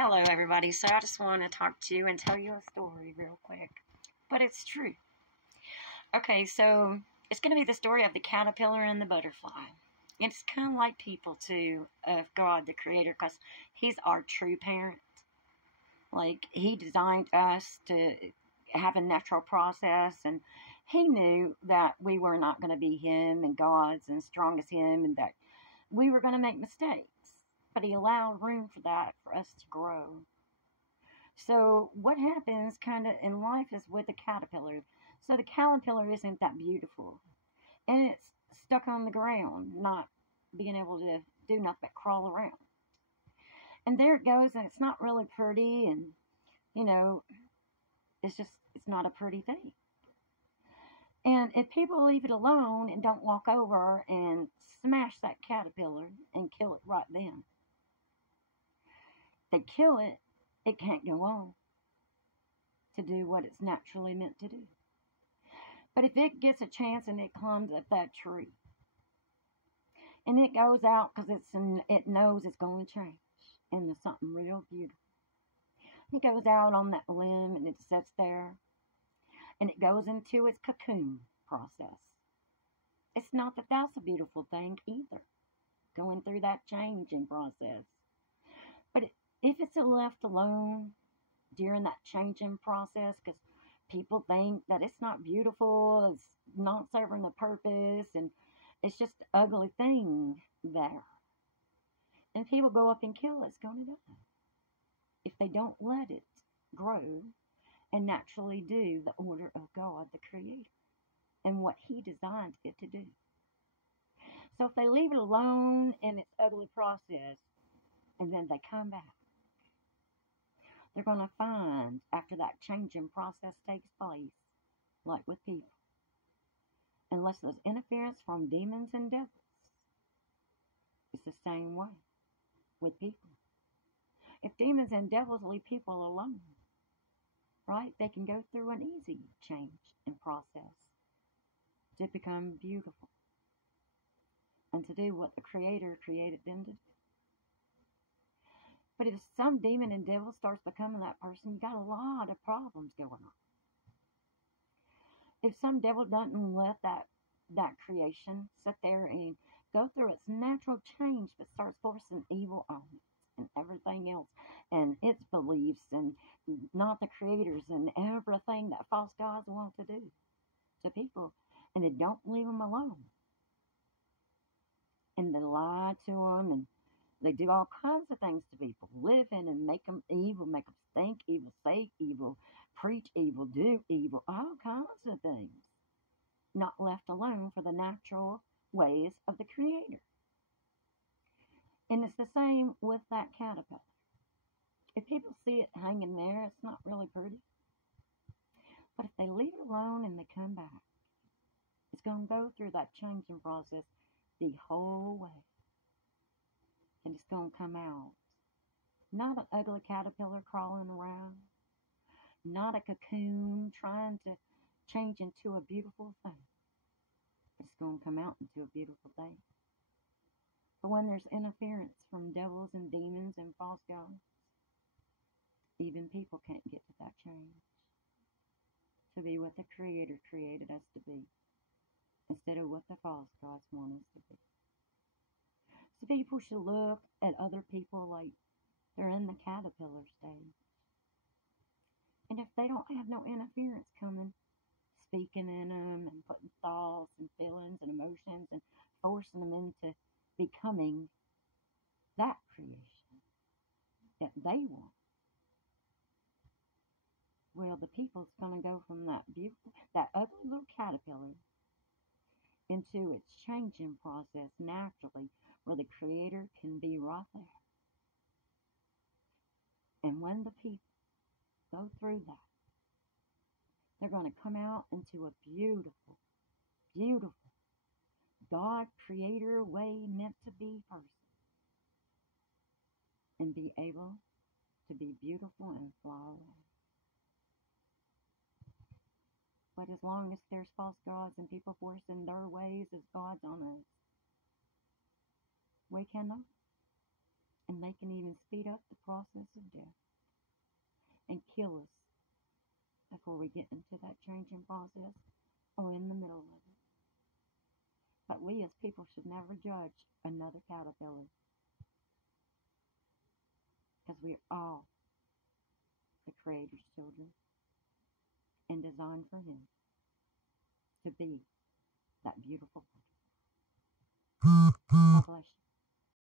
Hello, everybody. So I just want to talk to you and tell you a story real quick, but it's true. Okay, so it's going to be the story of the caterpillar and the butterfly. It's kind of like people, too, of God, the Creator, because He's our true parent. Like, He designed us to have a natural process, and He knew that we were not going to be Him and God's and strong as Him, and that we were going to make mistakes. But He allowed room for that for us to grow. So what happens kind of in life is with the caterpillar. So the caterpillar isn't that beautiful. And it's stuck on the ground, not being able to do nothing but crawl around. And there it goes, and it's not really pretty, and, it's not a pretty thing. And if people leave it alone and don't walk over and smash that caterpillar and kill it right then, they kill it, it can't go on to do what it's naturally meant to do. But if it gets a chance and it climbs up that tree, and it goes out because it knows it's going to change into something real beautiful. It goes out on that limb and it sits there, and it goes into its cocoon process. It's not that that's a beautiful thing either, going through that changing process. But if it's left alone during that changing process, because people think that it's not beautiful, it's not serving the purpose, and it's just an ugly thing there. And people go up and kill it, it's going to die. If they don't let it grow and naturally do the order of God, the Creator, and what He designed it to do. So if they leave it alone in its ugly process, and then they come back, they're going to find, after that changing process takes place, like with people, unless there's interference from demons and devils, it's the same way with people. If demons and devils leave people alone, right, they can go through an easy change and process to become beautiful and to do what the Creator created them to do. But if some demon and devil starts becoming that person, you got a lot of problems going on. If some devil doesn't let that creation sit there and go through its natural change, but starts forcing evil on it and everything else, and its beliefs, and not the Creators, and everything that false gods want to do to people, and they don't leave them alone, and they lie to them, and they do all kinds of things to people, live in and make them evil, make them think evil, say evil, preach evil, do evil, all kinds of things. Not left alone for the natural ways of the Creator. And it's the same with that caterpillar. If people see it hanging there, it's not really pretty. But if they leave it alone and they come back, it's going to go through that changing process the whole way. And it's going to come out. Not an ugly caterpillar crawling around. Not a cocoon trying to change into a beautiful thing. It's going to come out into a beautiful thing. But when there's interference from devils and demons and false gods, even people can't get to that change. To be what the Creator created us to be, instead of what the false gods want us to be. So people should look at other people like they're in the caterpillar stage. And if they don't have no interference coming, speaking in them and putting thoughts and feelings and emotions and forcing them into becoming that creation that they want, well, the people's going to go from that beautiful, that ugly little caterpillar into its changing process naturally, where the Creator can be right there. And when the people go through that, they're going to come out into a beautiful, beautiful, God Creator way meant to be person, and be able to be beautiful and fly away. But as long as there's false gods and people forcing their ways as gods on us, we cannot. And they can even speed up the process of death and kill us before we get into that changing process or in the middle of it. But we as people should never judge another caterpillar because we are all the Creator's children and designed for Him to be that beautiful. God bless you.